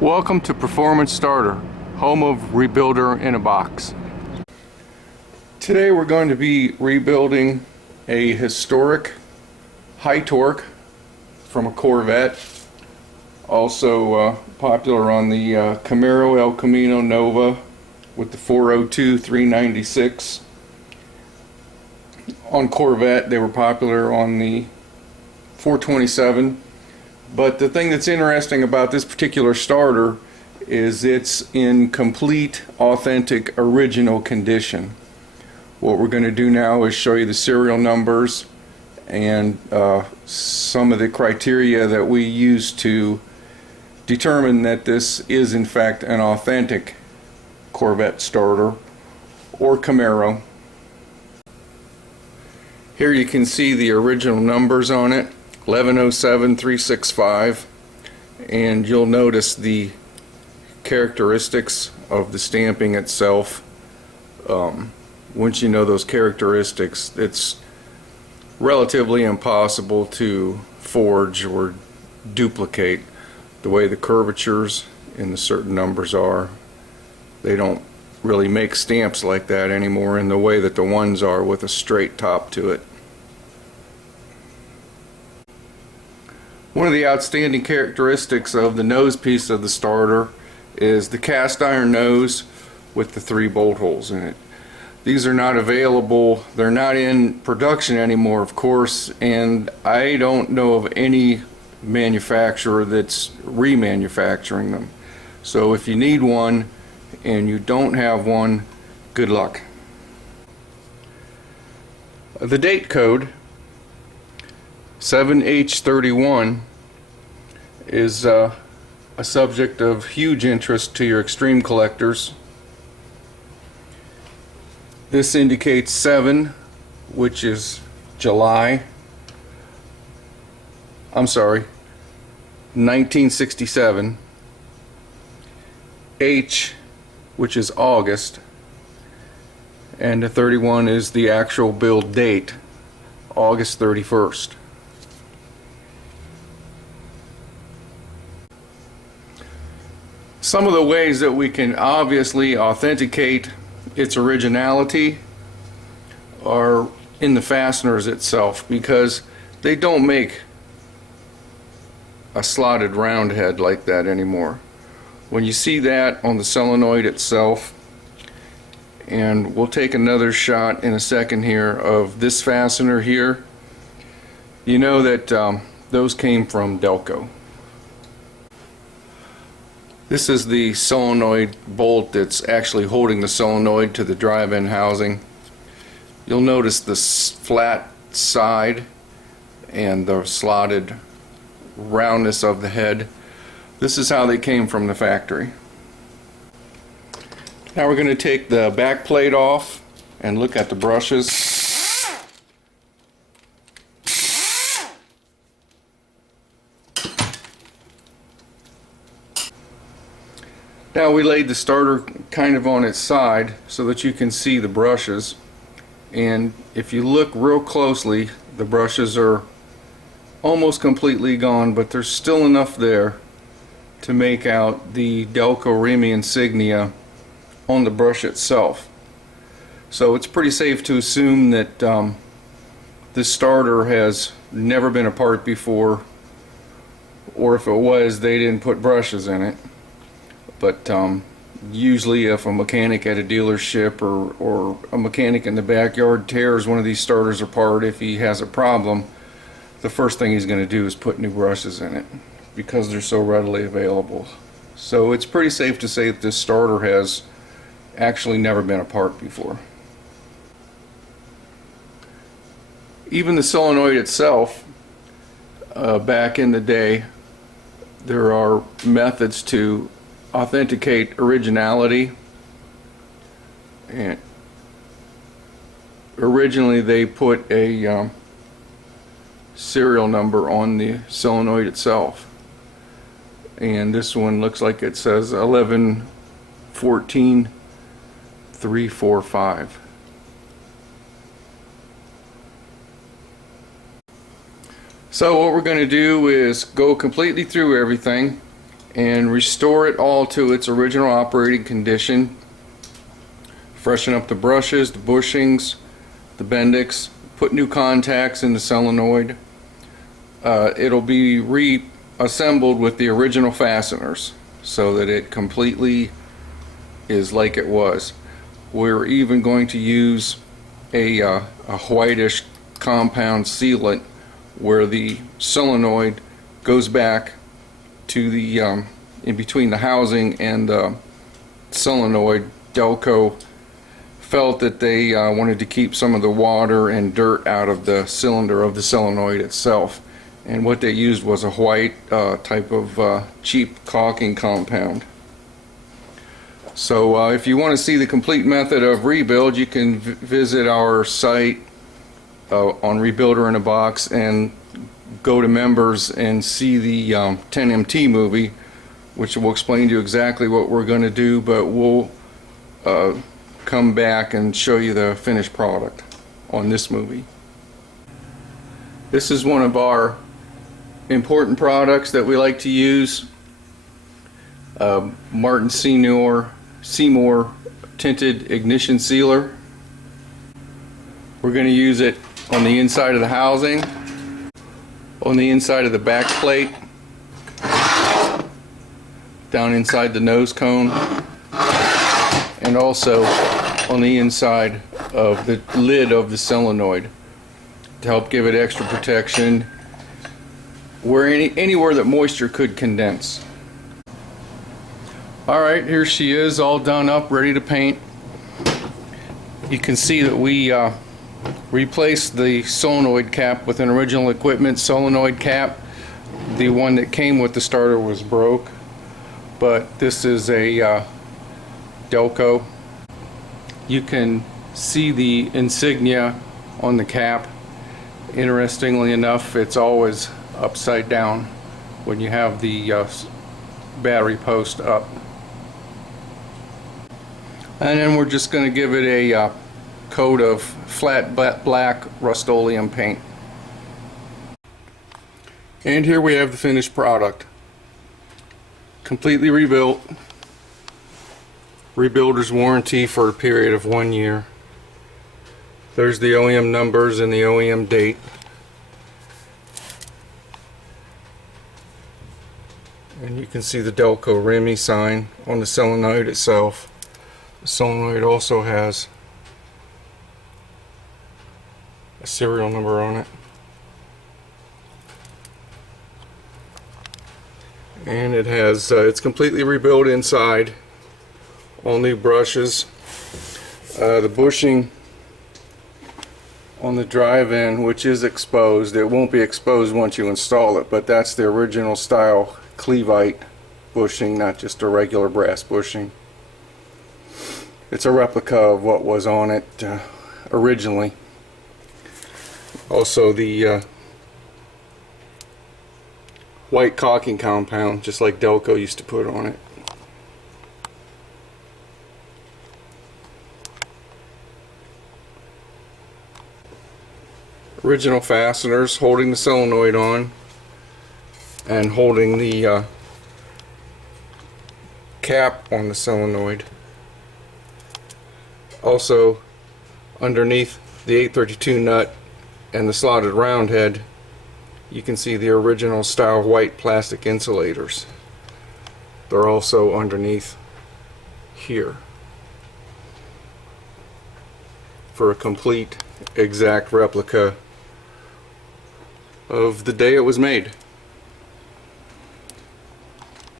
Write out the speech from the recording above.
Welcome to Performance Starter, home of Rebuilder in a Box. Today we're going to be rebuilding a historic high torque from a Corvette, also popular on the Camaro El Camino Nova with the 402 396. On Corvette they were popular on the 427. But the thing that's interesting about this particular starter is it's in complete, authentic, original condition. What we're going to do now is show you the serial numbers and some of the criteria that we use to determine that this is in fact an authentic Corvette starter or Camaro. Here you can see the original numbers on it. 1107365, and you'll notice the characteristics of the stamping itself. Once you know those characteristics, it's relatively impossible to forge or duplicate the way the curvatures in the certain numbers are. They don't really make stamps like that anymore in the way that the ones are with a straight top to it. One of the outstanding characteristics of the nose piece of the starter is the cast iron nose with the 3 bolt holes in it. These are not available, they're not in production anymore, of course, and I don't know of any manufacturer that's remanufacturing them. So if you need one and you don't have one, good luck. The date code 7H31 is a subject of huge interest to your extreme collectors. This indicates 7, which is July. 1967. H, which is August. And the 31 is the actual build date, August 31st. Some of the ways that we can obviously authenticate its originality are in the fasteners itself, because they don't make a slotted round head like that anymore. When you see that on the solenoid itself, and we'll take another shot in a second here of this fastener here, you know that those came from Delco. This is the solenoid bolt that's actually holding the solenoid to the drive-in housing. You'll notice this flat side and the slotted roundness of the head. This is how they came from the factory. Now we're going to take the back plate off and look at the brushes. Now we laid the starter kind of on its side so that you can see the brushes, and if you look real closely, the brushes are almost completely gone, but there's still enough there to make out the Delco Remy insignia on the brush itself. So it's pretty safe to assume that this starter has never been apart before, or if it was, they didn't put brushes in it. But usually if a mechanic at a dealership or a mechanic in the backyard tears one of these starters apart, if he has a problem, the first thing he's going to do is put new brushes in it because they're so readily available. So it's pretty safe to say that this starter has actually never been apart before. Even the solenoid itself, back in the day, there are methods to authenticate originality, and originally they put a serial number on the solenoid itself, and this one looks like it says 11-14-345. So what we're going to do is go completely through everything, and restore it all to its original operating condition. Freshen up the brushes, the bushings, the bendix, put new contacts in the solenoid. It'll be reassembled with the original fasteners so that it completely is like it was. We're even going to use a whitish compound sealant where the solenoid goes back to the in between the housing and the solenoid. Delco felt that they wanted to keep some of the water and dirt out of the cylinder of the solenoid itself, and what they used was a white type of cheap caulking compound. So if you want to see the complete method of rebuild, you can visit our site on Rebuilder in a Box and go to members and see the 10MT movie, which will explain to you exactly what we're going to do, but we'll come back and show you the finished product on this movie. This is one of our important products that we like to use, Martin Seymour tinted ignition sealer. We're going to use it on the inside of the housing, on the inside of the back plate, down inside the nose cone, and also on the inside of the lid of the solenoid to help give it extra protection where anywhere that moisture could condense. Alright, here she is, all done up, ready to paint. You can see that we replaced the solenoid cap with an original equipment solenoid cap. The one that came with the starter was broke, but this is a Delco. You can see the insignia on the cap. Interestingly enough, it's always upside down when you have the battery post up. And then we're just going to give it a coat of flat black Rust-Oleum paint. And here we have the finished product. Completely rebuilt. Rebuilder's warranty for a period of 1 year. There's the OEM numbers and the OEM date. And you can see the Delco Remy sign on the solenoid itself. The solenoid also has a serial number on it. And it has, it's completely rebuilt inside. All new brushes. The bushing on the drive-in, which is exposed, it won't be exposed once you install it, but that's the original style Cleveite bushing, not just a regular brass bushing. It's a replica of what was on it originally. Also the white caulking compound, just like Delco used to put on it. Original fasteners holding the solenoid on and holding the cap on the solenoid. Also underneath the 832 nut and the slotted round head, you can see the original style white plastic insulators. They're also underneath here for a complete exact replica of the day it was made.